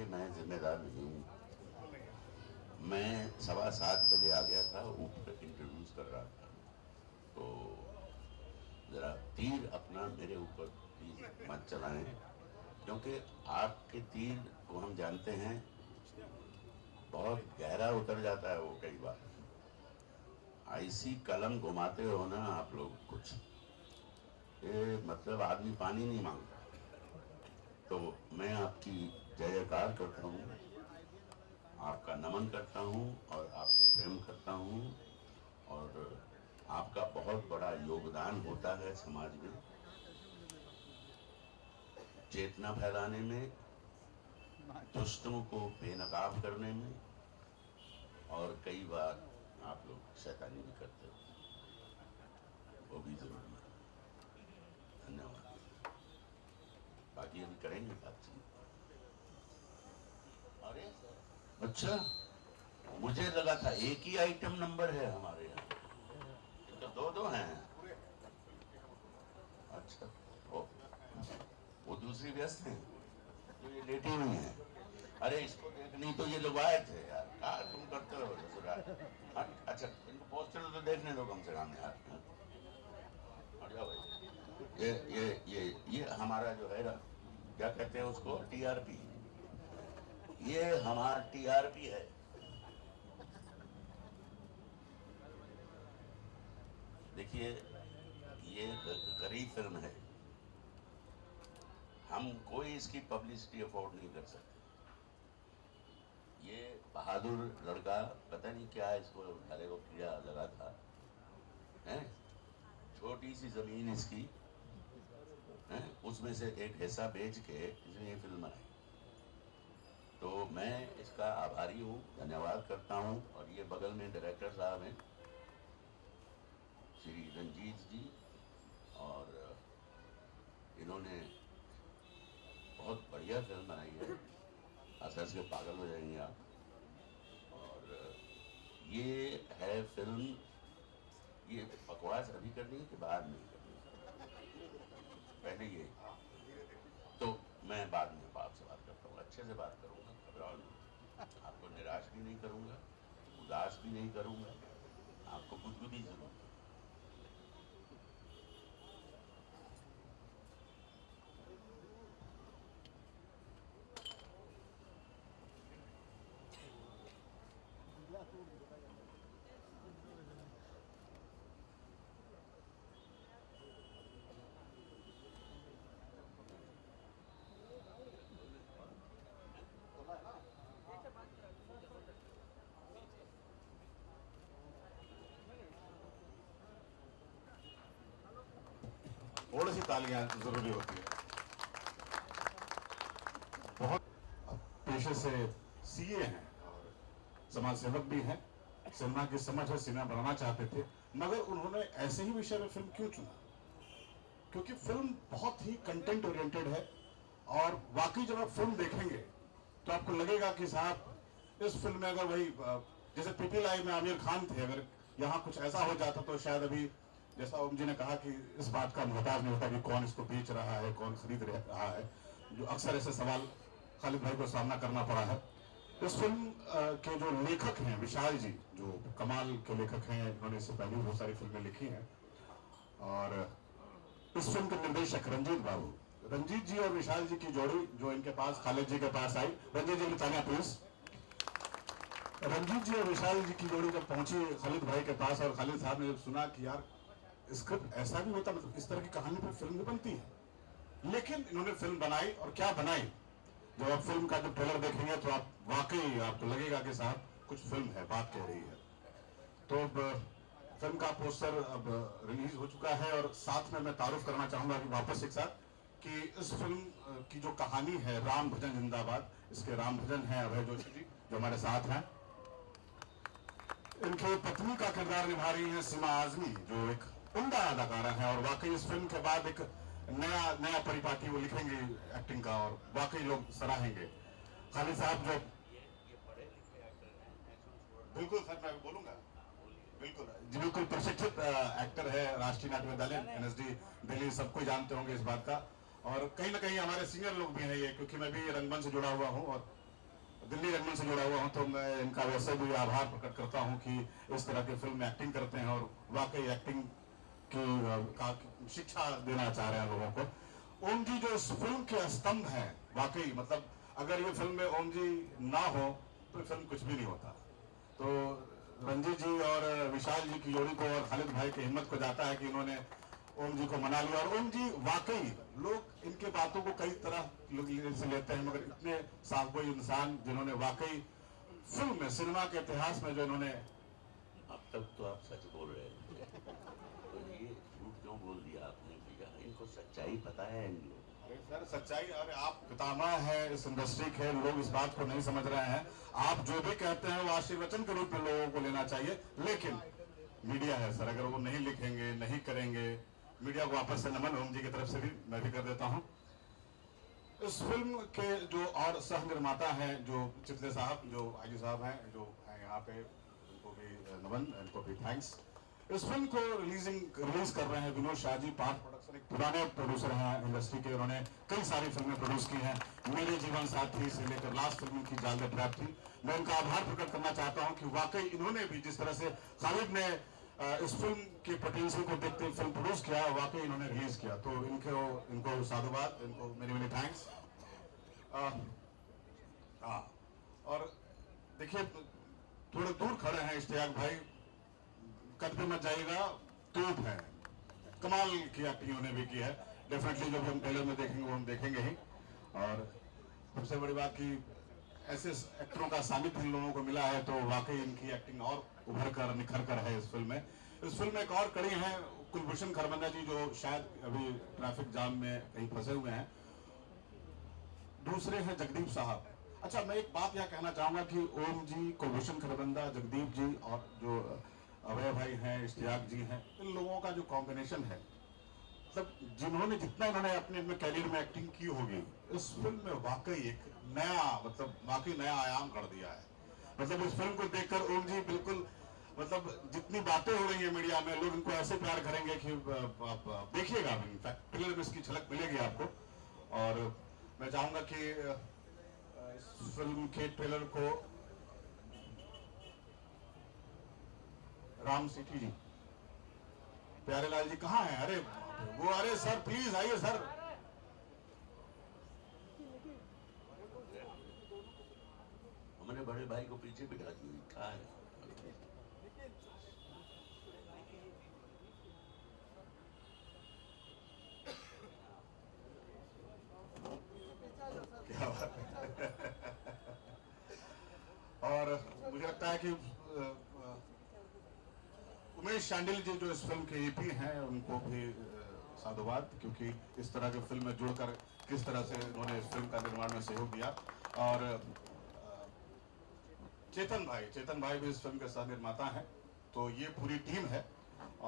लिए मैं जिम्मेदार नहीं हूँ। मैं 7:15 बजे आ गया था, ऊपर इंट्रोड्यूस कर रहा था, तो जरा तीर अपना मेरे ऊपर प्लीज मत चलाएं, क्योंकि आपके तीर को हम जानते हैं बहुत गहरा उतर जाता है वो। कई बार ऐसी कलम घुमाते हो ना आप लोग, कुछ ये मतलब आदमी पानी नहीं मांगता। तो मैं आपकी जय जयकार करता हूँ, आपका नमन करता हूँ और आपको प्रेम करता हूँ। और आपका बहुत बड़ा योगदान होता है समाज में, चेतना फैलाने में, दुष्टों को बेनकाब करने में, और कई बार आप लोग शैतानी भी करते हो, वो भी जरूरी है। धन्यवाद। बाकी अभी करेंगे बातचीत। अरे अच्छा, मुझे लगा था एक ही आइटम नंबर है हमारे यहाँ, तो दो दो हैं। अच्छा, वो दूसरी व्यस्त है जो ये लेटी हुई है। अरे इसको देखनी तो ये लोग आए थे यार, क्या तुम करते हो ससुराल। अच्छा, इनको पोस्टर तो देखने दो कम से कम यार। और जाओ भाई, ये हमारा जो है ना, क्या कहते हैं उसको, टीआरपी। ये हमारा टीआरपी है। देखिए, ये गरीब फिल्म है, हम कोई इसकी पब्लिसिटी अफोर्ड नहीं कर सकते। ये बहादुर लड़का, पता नहीं क्या इसको साले को कीड़ा लगा था, हैं? छोटी सी जमीन इसकी है, उसमें से एक हिस्सा बेच के इसने ये फिल्म बनाई। तो मैं इसका आभारी हूँ, धन्यवाद करता हूँ। और ये बगल में डायरेक्टर साहब हैं श्री रंजीत जी, और इन्होंने बहुत बढ़िया फिल्म बनाई है, हंस के पागल हो जाएंगे आप। और ये है फिल्म, ये बकवास अभी करनी है कि बाद में करनी है? पहले ये, तो मैं बाद में आपसे बात करता हूँ, अच्छे से बात करूँगा, घबराओ नहीं। आपको निराश भी नहीं करूँगा, उदास भी नहीं करूँगा, आपको गुदगुदी जरूर करूँगा। थोड़ी सी तालियां जरूरी होती है। बहुत पेशे से सीए हैं और समाज सेवक भी हैं, सिनेमा की समझ है, सिनेमा बनाना चाहते थे, मगर उन्होंने ऐसे ही विषय में फिल्म क्यों चुना? क्योंकि फिल्म बहुत ही कंटेंट ओरिएंटेड है, और वाकई जब आप फिल्म देखेंगे तो आपको लगेगा कि साहब इस फिल्म में अगर वही जैसे पीपी लाई में आमिर खान थे, अगर यहाँ कुछ ऐसा हो जाता तो शायद अभी, जैसा ओम जी ने कहा कि इस बात का मोहताज नहीं होता कि कौन इसको बेच रहा है, कौन खरीद रहा है, जो अक्सर ऐसे सवाल खालिद भाई को सामना करना पड़ा है। इस फिल्म के जो लेखक हैं विशाल जी, जो कमाल के लेखक हैं, इन्होंने इससे पहले बहुत सारी फिल्में लिखी हैं, और इस फिल्म के निर्देशक रंजीत बाबू, रंजीत जी और विशाल जी की जोड़ी जो इनके पास, खालिद जी के पास आई, रंजीत जी बताना प्लीज। रंजीत जी और विशाल जी की जोड़ी जब पहुंची खालिद भाई के पास, और खालिद साहब ने जब सुना कि यार स्क्रिप्ट ऐसा भी होता, मतलब इस तरह की कहानी पर फिल्म भी बनती है, लेकिन इन्होंने फिल्म बनाई, और क्या बनाई। जब आप फिल्म का जब ट्रेलर देखेंगे तो आप वाकई आपको लगेगा कि साहब कुछ फिल्म है, बात कह रही है। तो अब फिल्म का पोस्टर अब रिलीज हो चुका है, और साथ में मैं तारुफ करना चाहूंगा कि वापस एक साथ कि इस फिल्म की जो कहानी है, राम भजन जिंदाबाद, इसके राम भजन है अभय जोशी जी जो हमारे साथ हैं। इनके पत्नी का किरदार निभा रही हैं सीमा आजमी, जो एक उम्दा अदाकारा है, और वाकई इस फिल्म के बाद एक नया परिपाटी वो लिखेंगे एक्टिंग का, और वाकई लोग सराहेंगे। खालिद साहब जो बिल्कुल सर, मैं बोलूंगा, बिल्कुल जी, बिल्कुल प्रशिक्षित एक्टर है, राष्ट्रीय नाट्य विद्यालय एनएसडी दिल्ली, सबको जानते होंगे इस बात का। और कहीं ना कहीं हमारे सीनियर लोग भी हैं ये, क्योंकि मैं भी रंगमंच से जुड़ा हुआ हूँ, और दिल्ली रेजिमेंट से जुड़ा हुआ हूँ, तो मैं इनका वैसे भी आभार प्रकट करता हूँ कि इस तरह के फिल्म में एक्टिंग करते हैं और वाकई एक्टिंग की का शिक्षा देना चाह रहे हैं लोगों को। ओम जी जो इस फिल्म के स्तंभ हैं, वाकई मतलब अगर ये फिल्म में ओम जी ना हो तो फिल्म कुछ भी नहीं होता। तो रंजीत जी और विशाल जी की जोड़ी को और खालिद भाई की हिम्मत को जाता है कि इन्होंने ओम जी को मना लिया। और ओम जी वाकई, लोग इनके बातों को कई तरह लोग से लेते हैं, मगर इतने साफगोई इंसान जिन्होंने वाकई फिल्म में, सिनेमा के इतिहास में जो इन्होंने। अब तक तो आप सच बोल रहे थे, तो ये झूठ क्यों बोल दिया आपने भैया? इनको सच्चाई पता है इन लोग। अरे सर सच्चाई, अरे आप पितामह है इस इंडस्ट्री के, लोग इस बात को नहीं समझ रहे हैं। आप जो भी कहते हैं वो आशीर्वचन के रूप में लोगों को लेना चाहिए, लेकिन मीडिया है सर, अगर वो नहीं लिखेंगे, नहीं करेंगे, मीडिया को वापस से नमन ओम जी की तरफ से भी मैं भी कर देता हूं। इस फिल्म के जो और सह निर्माता हैं, जो चितले साहब, जो आईजी साहब हैं, जो हैं यहाँ पे, उनको भी नमन, इनको भी थैंक्स। इस फिल्म को रिलीज कर रहे हैं विनोद शाह जी, पार्थ प्रोडक्शन, एक पुराने प्रोड्यूसर हैं इंडस्ट्री के, उन्होंने कई सारी फिल्में प्रोड्यूस की हैं। मेरे जीवन साथी से लेकर लास्ट फिल्म की जाल द ट्रैप थी। मैं उनका आभार प्रकट करना चाहता हूं कि वाकई इन्होंने भी जिस तरह से खालिद ने इस फिल्म के पोटेंशियल को देखते हुए फिल्म प्रोड्यूस किया, वाकई इन्होंने रिलीज किया, तो इनको साधुवाद, इनको मेनी मेनी थैंक्स। हाँ, और देखिए थोड़े दूर खड़े हैं इश्तियाक भाई, कद पे मत जाइएगा, तोप है, कमाल की एक्टिंग उन्होंने भी की है। डेफिनेटली जब हम ट्रेलर में देखेंगे वो हम देखेंगे ही। और सबसे बड़ी बात कि ऐसे एक्टरों का सानिध्य इन लोगों को मिला है, तो वाकई इनकी एक्टिंग और उभर कर निखर कर है इस फिल्म में। इस फिल्म में एक और कड़ी है कुलभूषण खरबंदा जी, जो शायद अभी ट्रैफिक जाम में कहीं फंसे हुए हैं। दूसरे हैं जगदीप साहब। अच्छा, मैं एक बात यह कहना चाहूंगा कि ओम जी, कुलभूषण खरबंदा, जगदीप जी और जो अभय भाई हैं, इश्तियाक जी हैं, इन लोगों का जो कॉम्बिनेशन है, मतलब जिन्होंने जितना इन्होंने अपने कैरियर में एक्टिंग की होगी, इस फिल्म में वाकई एक नया, मतलब वाकई नया आयाम कर दिया है। मतलब इस फिल्म को देखकर ओम जी बिल्कुल, मतलब जितनी बातें हो रही है मीडिया में, लोग इनको ऐसे प्यार करेंगे कि आप देखिएगा, इनफैक्ट ट्रेलर में इसकी झलक मिलेगी आपको। और मैं चाहूंगा कि इस फिल्म के ट्रेलर को राम सिटी जी, प्यारेलाल जी कहाँ हैं? अरे वो, अरे सर प्लीज आइए सर। हमने बड़े भाई को पीछे बिठा दी, कहाँ है? क्या बात है। और मुझे लगता है कि उमेश शांडिल जी जो इस फिल्म के एपी हैं, उनको भी साधुवाद, क्योंकि इस तरह की फिल्म में जुड़कर किस तरह से उन्होंने इस फिल्म का निर्माण में सहयोग दिया। और चेतन भाई भी इस फिल्म के सह निर्माता हैं, तो ये पूरी टीम है।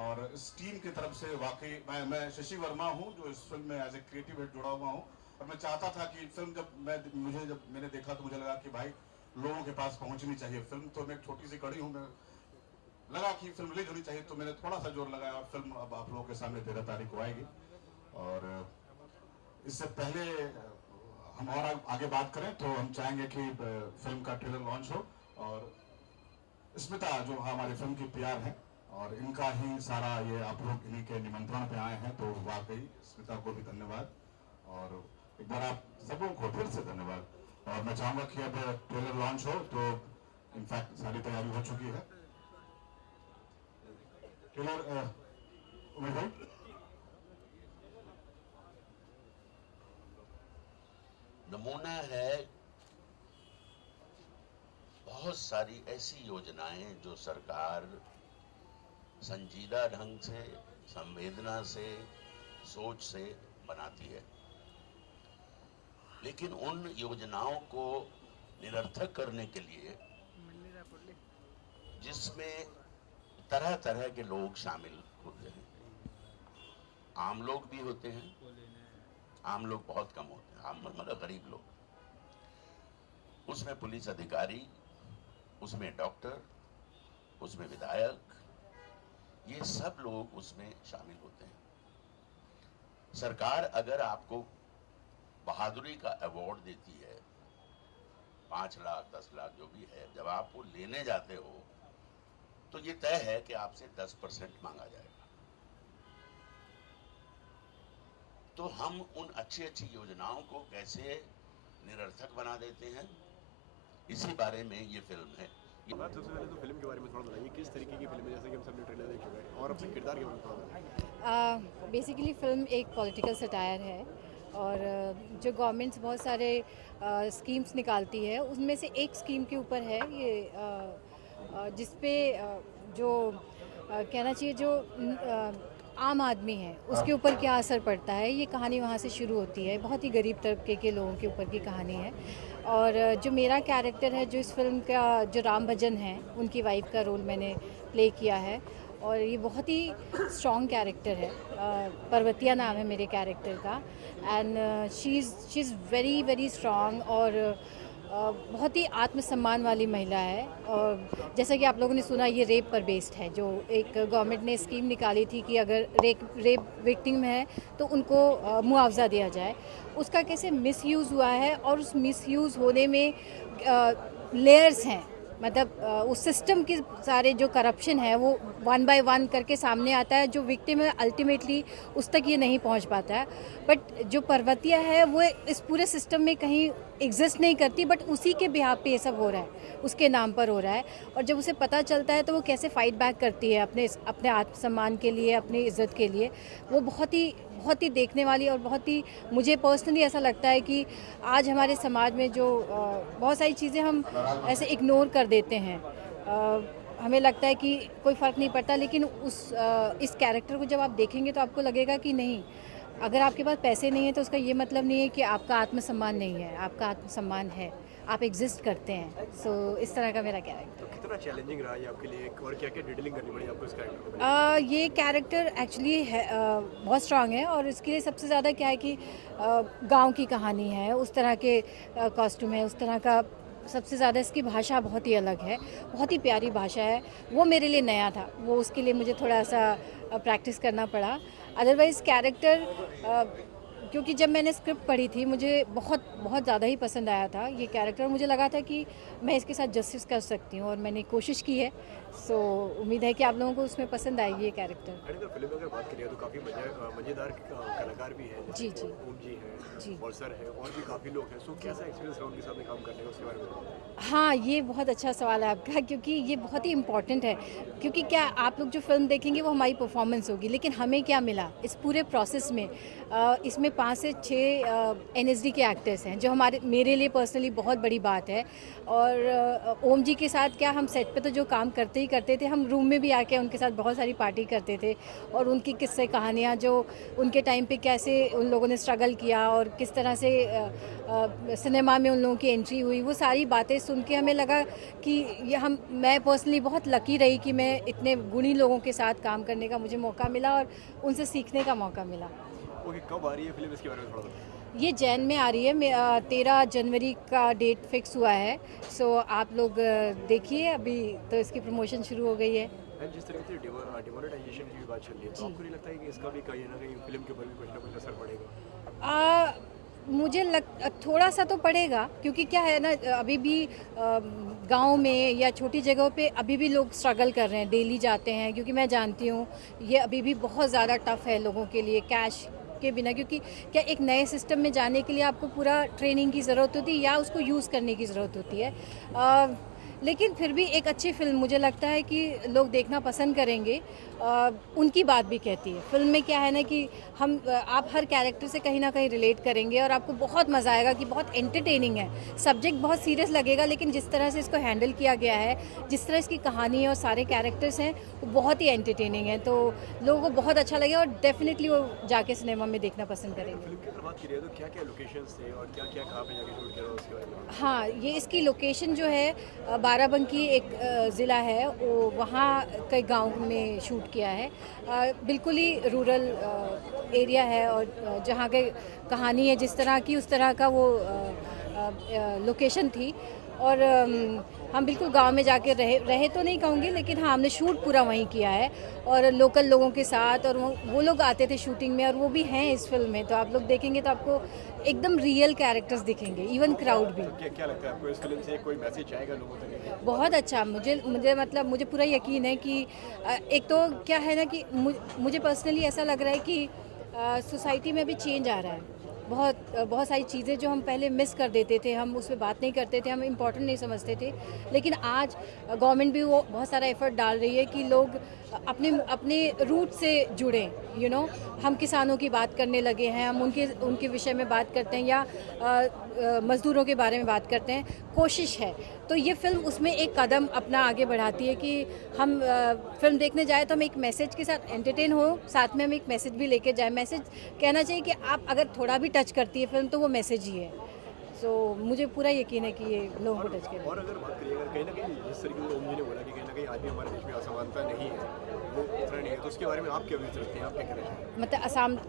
और इस टीम की तरफ से वाकई मैं शशि वर्मा हूं, जो इस फिल्म में एज ए क्रिएटिव हेड जुड़ा हुआ हूं। और मैं चाहता था कि फिल्म जब मैंने देखा तो मुझे लगा कि भाई लोगों के पास पहुंचनी चाहिए फिल्म, तो मैं एक छोटी सी कड़ी हूं, मैं लगा कि फिल्म रिलीज होनी चाहिए, तो मैंने थोड़ा सा जोर लगाया और फिल्म अब आप लोगों के सामने 13 तारीख को आएगी। और इससे पहले हम और आगे बात करें तो हम चाहेंगे कि फिल्म का ट्रेलर लॉन्च हो, और स्मिता जो हमारी फिल्म की पीआर है, और इनका ही सारा ये, आप लोग इन्हीं के निमंत्रण पे आए हैं, तो वाकई स्मिता को भी धन्यवाद, और एक बार आप सबों को फिर से धन्यवाद। और मैं चाहूंगा कि अब ट्रेलर लॉन्च हो, तो इनफैक्ट सारी तैयारी हो चुकी है। ट्रेलर उमेश भाई, नमूना है बहुत सारी ऐसी योजनाएं जो सरकार संजीदा ढंग से, संवेदना से, सोच से बनाती है, लेकिन उन योजनाओं को निरर्थक करने के लिए जिसमें तरह तरह के लोग शामिल होते हैं, आम लोग भी होते हैं, आम लोग बहुत कम होते हैं, आम मतलब गरीब लोग, उसमें पुलिस अधिकारी, उसमें डॉक्टर, उसमें विधायक, ये सब लोग उसमें शामिल होते हैं। सरकार अगर आपको बहादुरी का अवार्ड देती है 5 लाख 10 लाख जो भी है, जब आप वो लेने जाते हो तो ये तय है कि आपसे 10% मांगा जाएगा। तो हम उन अच्छी अच्छी योजनाओं को कैसे निरर्थक बना देते हैं, इसी बारे में ये फिल्म है। बात सबसे पहले तो फिल्म के बारे में थोड़ा बताइए, किस तरीके की फिल्म है, जैसे कि हम सबने ट्रेलर देख चुके हैं, और अपने किरदार के बारे में थोड़ा बताइए। बेसिकली फ़िल्म एक पॉलिटिकल सटायर है और जो गवर्नमेंट्स बहुत सारे स्कीम्स निकालती है, उसमें से एक स्कीम के ऊपर है ये, जिस पे जो कहना चाहिए जो आम आदमी है उसके ऊपर क्या असर पड़ता है, ये कहानी वहाँ से शुरू होती है। बहुत ही गरीब तबके के लोगों के ऊपर की कहानी है। और जो मेरा कैरेक्टर है, जो इस फिल्म का जो राम भजन है, उनकी वाइफ का रोल मैंने प्ले किया है और ये बहुत ही स्ट्रॉन्ग कैरेक्टर है। पर्वतिया नाम है मेरे कैरेक्टर का and she is very very strong और बहुत ही आत्मसम्मान वाली महिला है। और जैसा कि आप लोगों ने सुना, ये रेप पर बेस्ड है। जो एक गवर्नमेंट ने स्कीम निकाली थी कि अगर रेप विक्टिम है तो उनको मुआवजा दिया जाए, उसका कैसे मिसयूज़ हुआ है और उस मिसयूज़ होने में लेयर्स हैं। मतलब उस सिस्टम के सारे जो करप्शन है वो 1 बाय 1 करके सामने आता है। जो विक्टिम है अल्टीमेटली उस तक ये नहीं पहुंच पाता है। बट जो पर्वतिया है वो इस पूरे सिस्टम में कहीं एग्जिस्ट नहीं करती, बट उसी के बिहाफ पे ये सब हो रहा है, उसके नाम पर हो रहा है। और जब उसे पता चलता है तो वो कैसे फाइट बैक करती है अपने आत्मसम्मान के लिए, अपनी इज़्ज़त के लिए। वो बहुत ही देखने वाली और बहुत ही, मुझे पर्सनली ऐसा लगता है कि आज हमारे समाज में जो बहुत सारी चीज़ें हम ऐसे इग्नोर कर देते हैं, हमें लगता है कि कोई फ़र्क नहीं पड़ता, लेकिन इस कैरेक्टर को जब आप देखेंगे तो आपको लगेगा कि नहीं, अगर आपके पास पैसे नहीं है तो उसका ये मतलब नहीं है कि आपका आत्मसम्मान नहीं है। आपका आत्मसम्मान है, आप एग्जिस्ट करते हैं। सो इस तरह का मेरा कैरेक्टर। तो कितना चैलेंजिंग रहा ये आपके लिए, और क्या क्या डिटेलिंग करनी पड़ी आपको इस कैरेक्टर को? ये कैरेक्टर एक्चुअली बहुत स्ट्रांग है और इसके लिए सबसे ज़्यादा क्या है कि गांव की कहानी है, उस तरह के कॉस्ट्यूम है, उस तरह का। सबसे ज़्यादा इसकी भाषा बहुत ही अलग है, बहुत ही प्यारी भाषा है। वो मेरे लिए नया था, वो उसके लिए मुझे थोड़ा सा प्रैक्टिस करना पड़ा। अदरवाइज़ कैरेक्टर, क्योंकि जब मैंने स्क्रिप्ट पढ़ी थी मुझे बहुत बहुत ज़्यादा ही पसंद आया था ये कैरेक्टर। मुझे लगा था कि मैं इसके साथ जस्टिस कर सकती हूँ और मैंने कोशिश की है। सो उम्मीद है कि आप लोगों को उसमें पसंद आएगी ये कैरेक्टर। अगर फिल्म में अगर बात करें तो काफ़ी मज़ेदार कलाकार भी हैं, जी जी ओम जी जी। हैं और सर हैं, और भी काफ़ी लोग हैं। सो कैसा एक्सपीरियंस रहा उनके साथ में काम करने का, उसके बारे में? हाँ, ये बहुत अच्छा सवाल है आपका, क्योंकि ये बहुत ही इम्पॉर्टेंट है। क्योंकि क्या आप लोग जो फिल्म देखेंगे वो हमारी परफॉर्मेंस होगी, लेकिन हमें क्या मिला इस पूरे प्रोसेस में? इसमें 5 से 6 NSD के एक्टर्स हैं, जो मेरे लिए पर्सनली बहुत बड़ी बात है। और ओम जी के साथ क्या, हम सेट पे तो जो काम करते ही करते थे, हम रूम में भी आके उनके साथ बहुत सारी पार्टी करते थे और उनकी किस्से कहानियाँ, जो उनके टाइम पे कैसे उन लोगों ने स्ट्रगल किया और किस तरह से सिनेमा में उन लोगों की एंट्री हुई, वो सारी बातें सुन के हमें लगा कि मैं पर्सनली बहुत लकी रही कि मैं इतने गुणी लोगों के साथ काम करने का मुझे मौका मिला और उनसे सीखने का मौका मिला। ओके, कब आ रही है फिल्म, इसके बारे में थोड़ा बताइए। ये जैन में आ रही है, 13 जनवरी का डेट फिक्स हुआ है। सो आप लोग देखिए, अभी तो इसकी प्रमोशन शुरू हो गई है। जिस तरह से डिमोनेटाइजेशन की भी बात चल रही है, तो आपको नहीं लगता है कि इसका भी कहीं ना कहीं फिल्म के ऊपर भी कुछ ना कुछ असर पड़ेगा? मुझे थोड़ा सा तो पड़ेगा, क्योंकि क्या है ना, अभी भी गांव में या छोटी जगहों पे अभी भी लोग स्ट्रगल कर रहे हैं, डेली जाते हैं। क्योंकि मैं जानती हूँ ये अभी भी बहुत ज़्यादा टफ है लोगों के लिए कैश के बिना, क्योंकि क्या एक नए सिस्टम में जाने के लिए आपको पूरा ट्रेनिंग की ज़रूरत होती है या उसको यूज़ करने की ज़रूरत होती है। लेकिन फिर भी एक अच्छी फिल्म, मुझे लगता है कि लोग देखना पसंद करेंगे। उनकी बात भी कहती है फिल्म में। क्या है ना कि आप हर कैरेक्टर से कहीं ना कहीं रिलेट करेंगे और आपको बहुत मज़ा आएगा कि बहुत एंटरटेनिंग है। सब्जेक्ट बहुत सीरियस लगेगा, लेकिन जिस तरह से इसको हैंडल किया गया है, जिस तरह इसकी कहानी है और सारे कैरेक्टर्स हैं, वो बहुत ही एंटरटेनिंग है। तो लोगों को बहुत अच्छा लगेगा और डेफिनेटली वो जाके सिनेमा में देखना पसंद करेंगे। फिल्म की अगर बात करिए तो क्या क्या लोकेशंस थे और क्या क्या कहाँ पे जाके शूट किया था, उसके बारे में? हाँ, ये इसकी लोकेशन जो है बाराबंकी एक ज़िला है, वो वहाँ कई गांव में शूट किया है। बिल्कुल ही रूरल एरिया है और जहाँ के कहानी है जिस तरह की, उस तरह का वो लोकेशन थी। और हम बिल्कुल गांव में जाके रहे तो नहीं कहूँगी, लेकिन हाँ हमने शूट पूरा वहीं किया है और लोकल लोगों के साथ, और वो लोग आते थे शूटिंग में और वो भी हैं इस फिल्म में। तो आप लोग देखेंगे तो आपको एकदम रियल कैरेक्टर्स दिखेंगे, इवन क्राउड भी। क्या लगता है आपको इस फिल्म से कोई मैसेज आएगा लोगों तक? बहुत अच्छा, मुझे पूरा यकीन है कि एक तो क्या है ना कि मुझे पर्सनली ऐसा लग रहा है कि सोसाइटी में भी चेंज आ रहा है। बहुत सारी चीज़ें जो हम पहले मिस कर देते थे, हम उस पर बात नहीं करते थे, हम इम्पोर्टेंट नहीं समझते थे, लेकिन आज गवर्नमेंट भी वो बहुत सारा एफर्ट डाल रही है कि लोग अपने रूट से जुड़ें। हम किसानों की बात करने लगे हैं, हम उनके विषय में बात करते हैं, या मज़दूरों के बारे में बात करते हैं। कोशिश है, तो ये फिल्म उसमें एक कदम अपना आगे बढ़ाती है कि हम फिल्म देखने जाए तो हम एक मैसेज के साथ एंटरटेन हो, साथ में हम एक मैसेज भी लेके जाए। मैसेज कहना चाहिए कि आप अगर थोड़ा भी टच करती है फिल्म तो वो मैसेज ही है। तो मुझे पूरा यकीन है कि ये लोगों को टच करेगा। और अगर बात करिए, अगर कहीं ना कहीं जिस तरीके से ओम जी ने बोला कि कहीं ना कहीं आदमी हमारे देश में असमानता नहीं है, वो उतना नहीं है, तो उसके बारे में आप क्या व्यूज रखते हैं, आप क्या कह रहे हैं? मतलब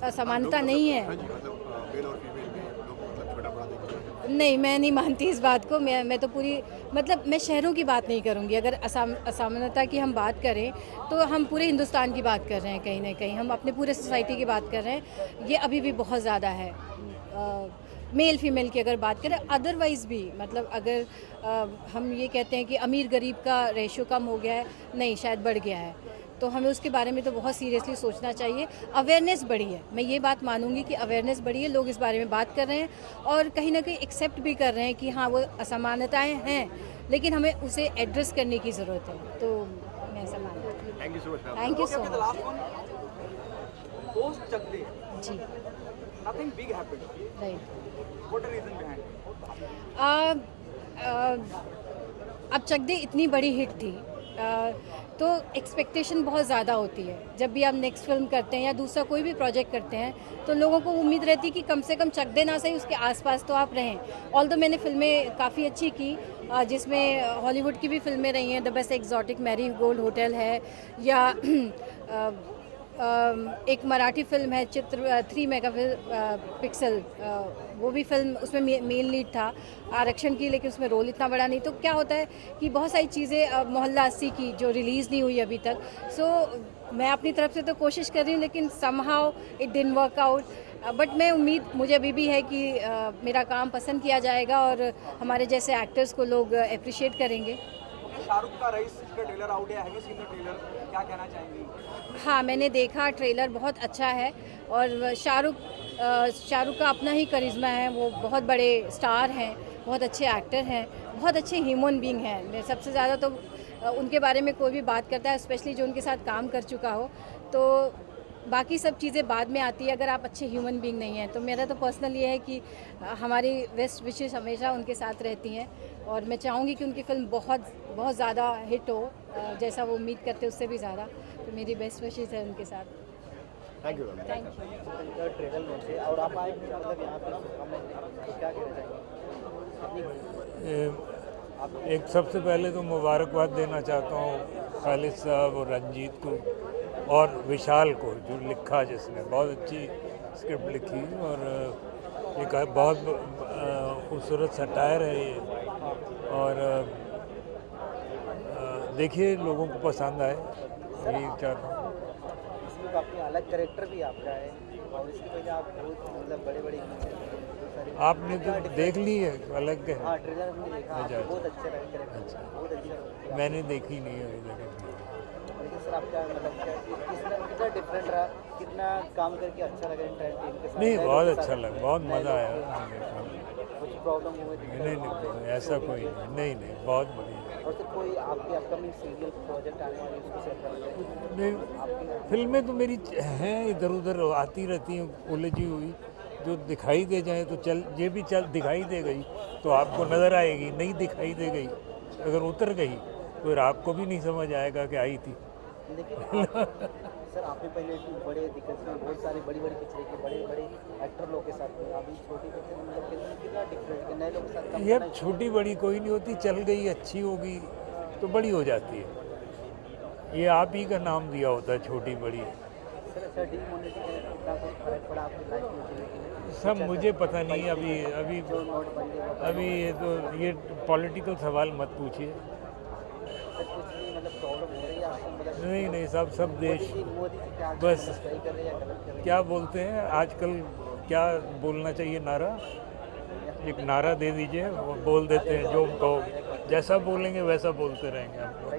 असमानता नहीं है? हाँ जी, मतलब मेल और फीमेल में लोग मतलब छोटा बड़ा देखते हैं। नहीं, मैं नहीं मानती इस बात को। मैं तो पूरी मैं शहरों की बात नहीं करूँगी। अगर असमानता की हम बात करें तो हम पूरे हिंदुस्तान की बात कर रहे हैं, कहीं ना कहीं हम अपने पूरे सोसाइटी की बात कर रहे हैं। ये अभी भी बहुत ज़्यादा है। मेल फीमेल की अगर बात करें, अदरवाइज़ भी मतलब अगर हम ये कहते हैं कि अमीर गरीब का रेशो कम हो गया है, नहीं, शायद बढ़ गया है। तो हमें उसके बारे में तो बहुत सीरियसली सोचना चाहिए। अवेयरनेस बढ़ी है, मैं ये बात मानूंगी कि अवेयरनेस बढ़ी है, लोग इस बारे में बात कर रहे हैं और कहीं ना कहीं एक्सेप्ट भी कर रहे हैं कि हाँ वो असमानताएं हैं, लेकिन हमें उसे एड्रेस करने की ज़रूरत है। तो मैं ऐसा मानती हूँ। Thank you so much. Thank you so much ji. Nothing big happened. Right. What the reason behind? अब चक दे इतनी बड़ी हिट थी, तो एक्सपेक्टेशन बहुत ज़्यादा होती है। जब भी आप नेक्स्ट फिल्म करते हैं या दूसरा कोई भी प्रोजेक्ट करते हैं तो लोगों को उम्मीद रहती है कि कम से कम चक दे ना सही, उसके आसपास तो आप रहें। ऑल्दो मैंने फिल्में काफ़ी अच्छी की, जिसमें हॉलीवुड की भी फिल्में रही हैं। The best exotic, marigold hotel है, या एक मराठी फिल्म है चित्र 3 मेगापिक्सल, वो भी फिल्म, उसमें मेन लीड था आरक्षण की, लेकिन उसमें रोल इतना बड़ा नहीं। तो क्या होता है कि बहुत सारी चीज़ें, मोहल्ला 80 की जो रिलीज़ नहीं हुई अभी तक, सो मैं अपनी तरफ से तो कोशिश कर रही हूँ, लेकिन somehow it didn't work out. But मुझे अभी भी है कि मेरा काम पसंद किया जाएगा और हमारे जैसे एक्टर्स को लोग अप्रिशिएट करेंगे। शाहरुख का रईस का ट्रेलर आउट है, have you seen the trailer? क्या कहना चाहेंगी? हाँ, मैंने देखा, ट्रेलर बहुत अच्छा है और शाहरुख का अपना ही करिश्मा है। वो बहुत बड़े स्टार हैं, बहुत अच्छे एक्टर हैं, बहुत अच्छे ह्यूमन बीइंग हैं। मैं सबसे ज़्यादा तो उनके बारे में कोई भी बात करता है, स्पेशली जो उनके साथ काम कर चुका हो, तो बाकी सब चीज़ें बाद में आती है अगर आप अच्छे ह्यूमन बीइंग नहीं हैं। तो मेरा तो पर्सनल ये है कि हमारी बेस्ट विशेस हमेशा उनके साथ रहती हैं और मैं चाहूँगी कि उनकी फ़िल्म बहुत बहुत ज़्यादा हिट हो, जैसा वो उम्मीद करते उससे भी ज़्यादा। तो मेरी बेस्ट विशेस है उनके साथ। Thank you. Thank you. Trailer में से और आप आए मतलब यहाँ पे तो क्या कहना चाहेंगे? एक सबसे पहले तो मुबारकबाद देना चाहता हूँ खालिद साहब और रंजीत को और विशाल को, जो लिखा जिसने, बहुत अच्छी स्क्रिप्ट लिखी और एक बहुत खूबसूरत सटायर है ये। और देखिए लोगों को पसंद आए, यही चाहता हूँ। इसमें काफ़ी अलग कैरेक्टर भी आपका है और इसकी वजह आप बहुत मतलब बड़े आपने तो देख ली है अलग है? हाँ, ट्रेलर हमने देखा, अच्छा, बहुत अच्छे लगे कैरेक्टर। अच्छा। बहुत अच्छा। मैंने देखी नहीं है अभी तक। लेकिन सर आपका मतलब कितना डिफरेंट रहा, कितना काम करके अच्छा लगा टीम के साथ? नहीं, बहुत अच्छा लगा, बहुत मज़ा आया। कुछ प्रॉब्लम हुई थी? नहीं, ऐसा कोई नहीं, बहुत बढ़िया। और सर कोई आपकी अपकमिंग सीरियल प्रोजेक्ट आने वाली है, उसको शेयर कर दें? नहीं, फिल्में तो मेरी हैं इधर उधर आती रहती हैं उलझी हुई, जो दिखाई दे जाए तो ये भी दिखाई दे गई तो आपको नज़र आएगी, नहीं दिखाई दे गई अगर उतर गई तो फिर आपको भी नहीं समझ आएगा कि आई थी। लेकिन सर आपने पहले बड़े दिक्कत में बहुत सारी बड़ी पिक्चरें की, बड़े एक्टर लोग के साथ में, अभी छोटी पिक्चर में मतलब कितना डिफरेंट है, नए लोग के साथ? ये छोटी बड़ी कोई नहीं होती, चल गई अच्छी होगी तो बड़ी हो जाती है। ये आप ही का नाम दिया होता है छोटी बड़ी। सर डीमोनेटाइजेशन कितना कुछ फर्क पड़ा आपकी लाइफ में? सब मुझे पता नहीं, अभी अभी जो नोटबंदी हुआ, अभी ये पॉलिटिकल सवाल मत पूछिए। सर कुछ भी मतलब प्रॉब्लम हो रही है आपको, मतलब नहीं नहीं, सब देश मोदी जी क्या बस सही कर रहे हैं या गलत कर रहे हैं? क्या बोलते हैं आजकल, क्या बोलना चाहिए नारा, एक नारा दे दीजिए, वो बोल देते हैं, जो जैसा बोलेंगे वैसा बोलते रहेंगे हम लोग।